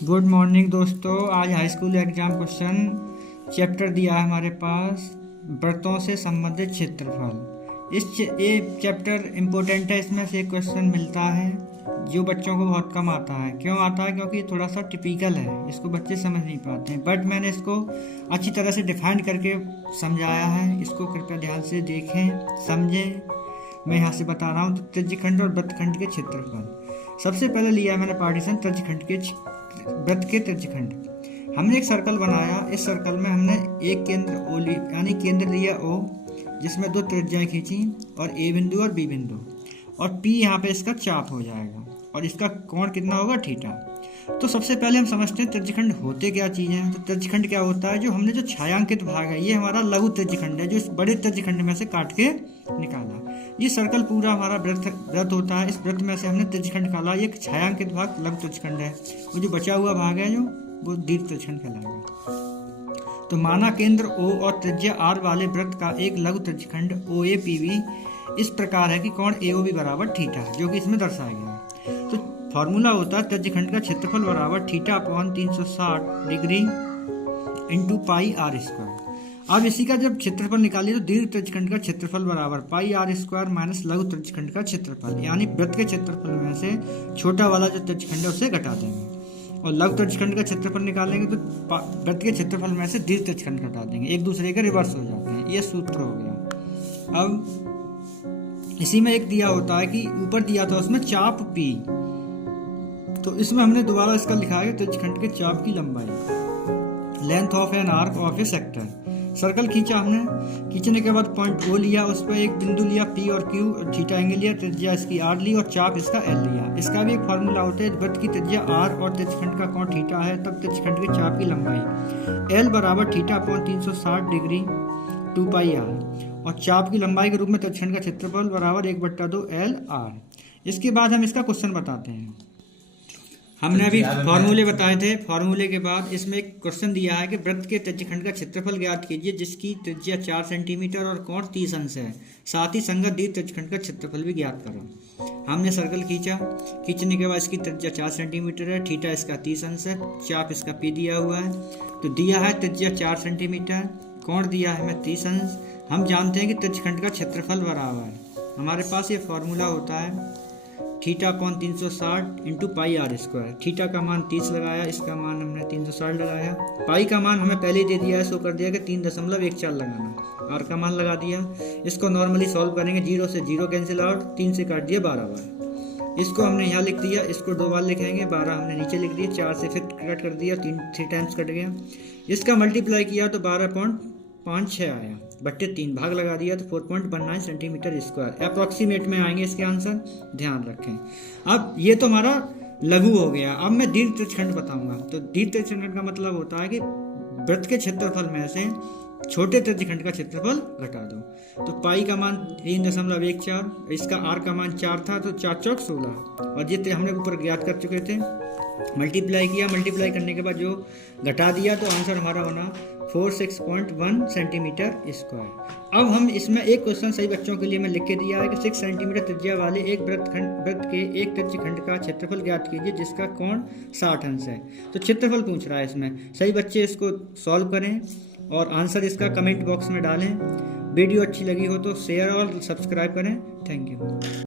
Good morning दोस्तों। आज high school exam question chapter दिया है हमारे पास, वृत्तों से संबंधित क्षेत्रफल। ये चैप्टर इम्पोर्टेंट है। इसमें से एक क्वेश्चन मिलता है जो बच्चों को बहुत कम आता है। क्यों आता है? क्योंकि थोड़ा सा टिपिकल है, इसको बच्चे समझ नहीं पाते हैं। बट मैंने इसको अच्छी तरह से डिफाइन करके समझाया है। इसको कृपया ध्यान से देखें, समझें। मैं यहाँ से बता रहा हूँ तो त्रिज्यखंड और वृत्तखंड के क्षेत्रफल। सबसे पहले लिया है मैंने पार्टीशन त्रिज्यखंड के वृत्त के त्रिज्यखंड। हमने एक सर्कल बनाया। इस सर्कल में हमने एक केंद्र ओ यानी केंद्र लिया O, जिसमें दो त्रिज्याएं खींची और A बिंदु और B बिंदु, और P यहाँ पे इसका चाप हो जाएगा और इसका कोण कितना होगा? थीटा। तो सबसे पहले हम समझते हैं त्रिज्यखंड होते क्या चीज़ हैं। तो त्रिज्यखंड क्या होता है? जो हमने जो छायांकित भाग है, ये हमारा लघु त्रिज्यखंड है, जो इस बड़े त्रिज्यखंड में से काट के निकाला। ये सर्कल पूरा हमारा वृत्त होता है। इस वृत्त में से हमने त्रिज्यखंड निकाला। ये छायांकित भाग लघु त्रिज्यखंड है। वो जो बचा हुआ भाग है जो वो दीर्घ त्रिज्यखंड कहलाएगा। तो माना केंद्र O और त्रिज्या R वाले वृत्त का एक लघु त्रिज्यखंड OAPB इस प्रकार है कि कोण AOB बराबर थीटा, जो कि इसमें दर्शाया गया है। तो फॉर्मूला होता है त्रिज्यखंड का क्षेत्रफल बराबर theta upon 360 degree into pi R square. अब इसी का जब क्षेत्रफल निकालिए तो दीर्घ त्रिज्यखंड का क्षेत्रफल बराबर पाई आर स्क्वायर माइनस लघु त्रिज्यखंड का क्षेत्रफल, यानी वृत्त के क्षेत्रफल में से छोटा वाला जो त्रिज्यखंड है उसे घटा देंगे, और लघु त्रिज्यखंड का क्षेत्रफल निकालेंगे तो वृत्त के क्षेत्रफल में से दीर्घ त्रिज्यखंड घटा देंगे। एक दूसरे के रिवर्स हो जाते हैं। ये सूत्र हो गया। अब इसी में एक दिया होता है कि ऊपर दिया था उसमें चाप P, तो इसमें हमने दोबारा इसका लिखा है त्रिज्यखंड के चाप की लंबाई, length of an arc of A sector. Circle खींचा हमने, खींचने के बाद पॉइंट O लिया, उस पर एक बिंदु लिया P और Q, थीटा एंगल लिया, त्रिज्या इसकी R ली और चाप इसका L लिया। इसका भी एक फॉर्मूला होता है, वृत्त की त्रिज्या R और त्रिज्यखंड का कोण थीटा है, तब त्रिज्यखंड के चाप की लंबाई L बराबर थीटा अपॉन 360 डिग्री 2 पाई R, और चाप की लंबाई के रूप में त्रिज्यखंड का क्षेत्रफल बराबर 1/2 LR। इसके बाद हम इसका क्वेश्चन बताते हैं। हमने अभी फॉर्मूले बताए थे। फॉर्मूले के बाद इसमें एक क्वेश्चन दिया है कि वृत्त के त्रिज्यखंड का क्षेत्रफल ज्ञात कीजिए जिसकी त्रिज्या 4 सेंटीमीटर और कोण 30 अंश है। साथ ही संगत दीर्घ त्रिज्यखंड का क्षेत्रफल भी ज्ञात करो। हमने सर्कल खींचा, खींचने के बाद इसकी त्रिज्या 4 सेंटीमीटर है, थीटा इसका 30 अंश है, चाप इसका P दिया हुआ है। तो दिया है त्रिज्या 4 सेंटीमीटर, कोण दिया है हमें 30 अंश। हम जानते हैं कि त्रिज्यखंड का क्षेत्रफल बराबर है, हमारे पास ये फॉर्मूला होता है theta upon 360 into pi R square. Theta का मान 30 लगाया, इसका मान हमने 360 लगाया। पाई का मान हमें पहले ही दे दिया है, सो कर दिया कि 3.14 लगाना। आर का मान लगा दिया। इसको नॉर्मली सॉल्व करेंगे, 0 से 0 कैंसिल आउट, 3 से काट दिया 12 बार। इसको हमने यहाँ लिख दिया, इसको 2 बार लिखेंगे, 12 हमने नीचे लिख दिया, 4 से फिर कट कर दिया, 3 टाइम्स कट गया। इसका मल्टीप्लाई किया तो 12.56 आया, बट्टे 3 भाग लगा दिया तो 4.19 सेंटीमीटर स्क्वायर अप्रॉक्सीमेट में आएंगे इसके आंसर, ध्यान रखें। अब ये तो हमारा लघु हो गया। अब मैं दीर्घ त्रिज्यखंड बताऊंगा। तो दीर्घ त्रिज्यखंड का मतलब होता है कि वृत्त के क्षेत्रफल में से छोटे त्रिज्यखंड का क्षेत्रफल घटा दो। तो पाई का मान 3.14, इसका आर का मान 4 था, तो 4 चौक 16, और ये हमने ऊपर ज्ञात कर चुके थे। मल्टीप्लाई किया, मल्टीप्लाई करने के बाद जो घटा दिया तो आंसर हमारा बना 46.1 सेंटीमीटर स्क्वायर। अब हम इसमें एक क्वेश्चन सही बच्चों के लिए मैं लिख के दिया है कि 6 सेंटीमीटर त्रिज्या वाले एक वृत्त के एक त्रिज्यखंड का क्षेत्रफल ज्ञात कीजिए जिसका कोण 60 अंश है। तो क्षेत्रफल पूछ रहा है इसमें। सही बच्चे इसको सॉल्व करें और आंसर इसका कमेंट बॉक्स में डालें। वीडियो अच्छी लगी हो तो शेयर और सब्सक्राइब करें। Thank you.